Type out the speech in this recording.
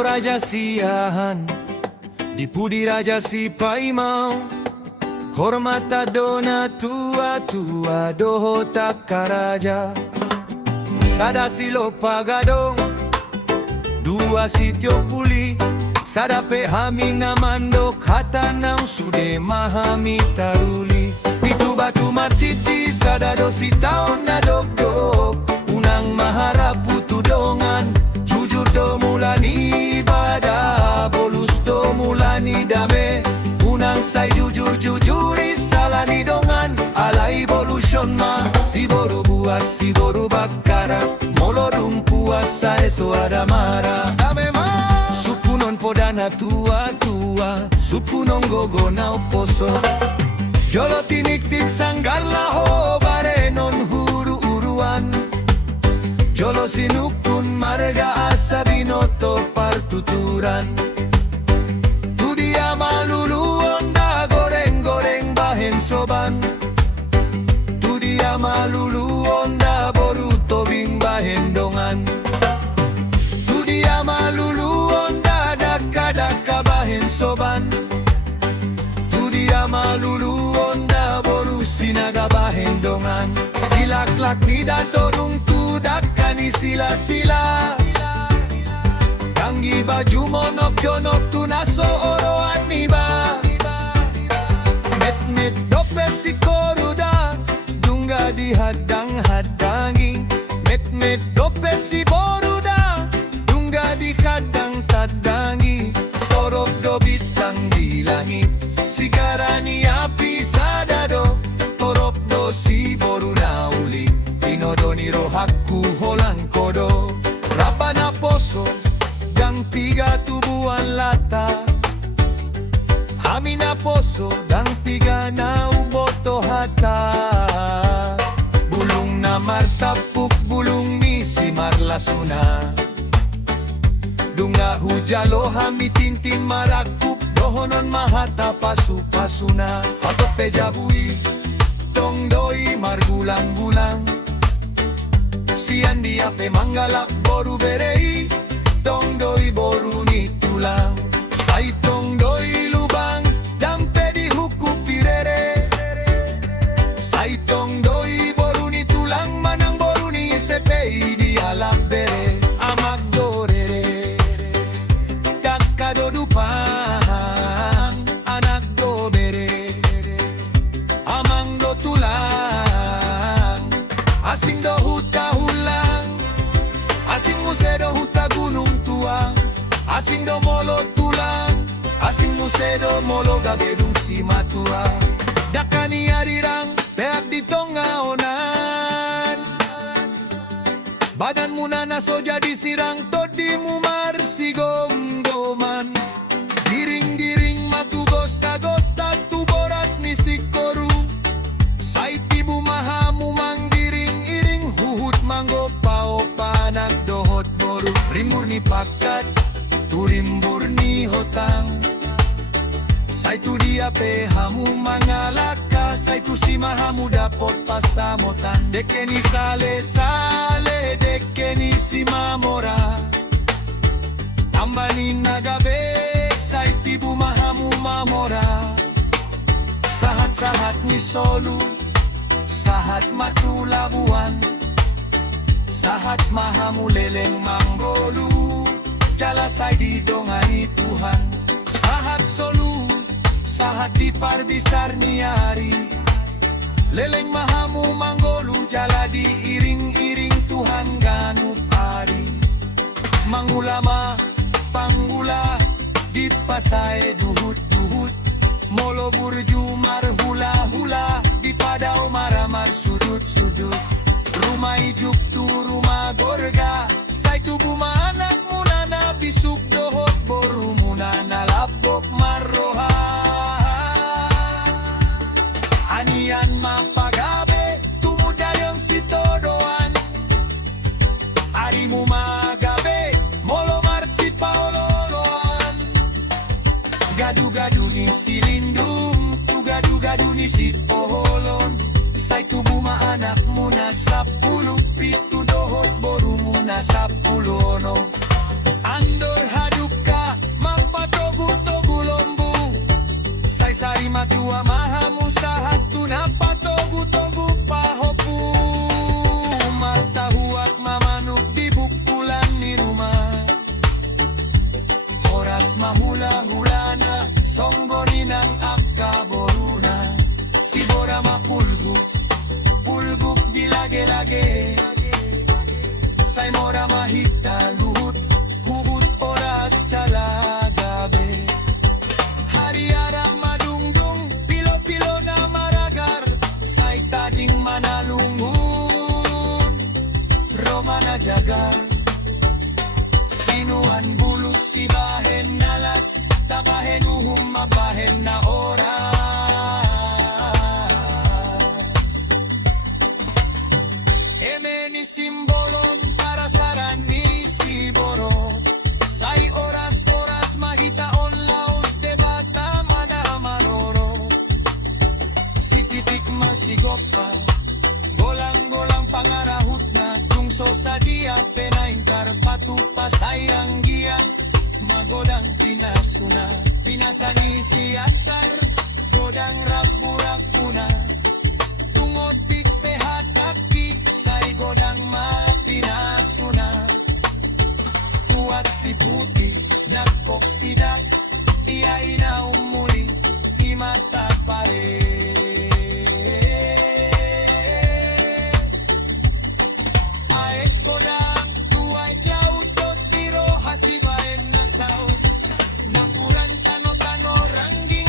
Ado raja siahan, di pudi raja si paimau. Hormat adona tua doho takaraja. Sada silo pagadong, dua sitio puli. Sada pehami namando kata nang sude mahami taruli. Itu batu matiti sada dosi taon na dogdog. Unang maharap putudongan, jujur do mulani bada, bolus do mulani dame. Unang say jujuri salani dongan, ala evolution ma. Si boru buas, si boru bakara, molodum puasa eso ada mara. Dame ma. Sukunon podana tua, sukunon gogo na oposo. Jolo tinik-tik sanggar laho bare non huru-uruan. Jolo sinukun marga asa binoto partuturan. Tu dia maluluon da goreng-goreng bahen soban. Tu dia maluluon da boru tobing bahen dongan. Tu dia maluluon da daka-daka bahen soban. Tu dia maluluon da boru sinaga bahen dongan. Silaklak ni dadorung tu dakani sila-sila. Kangi baju monok tu naso oroan niba. Met dope si koruda, dungga di hadang-hadangi. Met dope si boruda, dungga di kadang-tadangi. Torok do bitang di langit, sigarani api sadado. Torok do si boruda uli, inodoni rohaku holang kodo. Rabana poso, dang piga tubuan lata. Hamina poso, dang piga na uboto hata. Bulung na martapuk, bulung ni si marlasuna. Dunga hujalo hamitintin marakup, dohonon mahata pasu-pasuna. Patot pejabui, tongdoi margulang-gulang. Sian dia pe manggalak boru berei, tongdoi boru ni tulang. Sai tongdoi lubang, dampe di huku pirere. Sai tongdoi boru ni tulang, manang boru ni sepei di alak bere. Amak dorere, dakka dodupang, anak do bere. Amang do tulang, asing do huta hulang. Asing musedo huta gunung tuang, asing do molo tulang, asing musedo molo gabedung si matua. Dakani arirang peak di tongaonan. Badan muna naso jadi sirang todi mumar si gomgoman. Diring-diring matu gosta-gosta tu boras ni si koru. Saiti bumahamu mang diring-iring huhut manggo pao panak dohot boru. Rimur ni pakat, tu rimbur ni hotang. Saitu dia pehamu mangalaka, saitu si mahamu dapot pasamotan. Dekeni sale-sale, dekeni si mamora. Tambani nagabe, saiti bumahamu mamora. Sahat-sahat ni solu, sahat matulabuan. Sahat mahamu leleng manggolu, jalasay di dongani Tuhan. Sahat solu, sahat di parbisar niari. Leleng mahamu manggolu, jala di iring-iring Tuhan ganut ari. Mangulama, panggula, di pasay duhut-duhut. Molo burju marhula-hula, di padao maramar sudut-sudut. Rumah ijuk tu rumah gorga, say tubuh anak muna na bisuk dohot boru muna na lapok marroha. Anian mapagabe, tumudayong si todoan. Arimu magabe, molo marsi paololoan. Gadu-gadu ni silindung, tu gadu-gadu ni si poholon. Say tubuh anak muna 10, pitu dohot boru muna 10 no. Andor haduk ka, mapatogu-togu lombu. Say-sari matua mahamustahat tuna patogu-togu pahopu. Matahuak mamanuk di bukulan ni rumah. Oras mahula-hula na, songgoni ng akaboruna. Si Bora mapulguk, pulguk di lage-lage. Say mora mahita luhut, hugot oras tsalagabe. Hari-ara madungdung, pilo-pilo na maragar. Say tading manalungun, Romana jagar. Sinuan bulus si bahen nalas, tabahen uhum mabahen na oras. Emeni simbolon para sarani si Boro. Say oras-oras mahitaon laos de bata mana maroro. Si titik masigop pa, golang-golang pangarahut na. Tungso sa dia penaing karpatu pasayang giyang. Magodang pinasuna, pinasani si atar, godang rabu-rabuna. Tungotik pehataki, say godang mapinasuna. Tuwag si puti, nakok sidak, iyay na umuli, imata pare. Aek godang, tuway klautos, biro hasibaen na sao. Napuran tano-tano, ranggi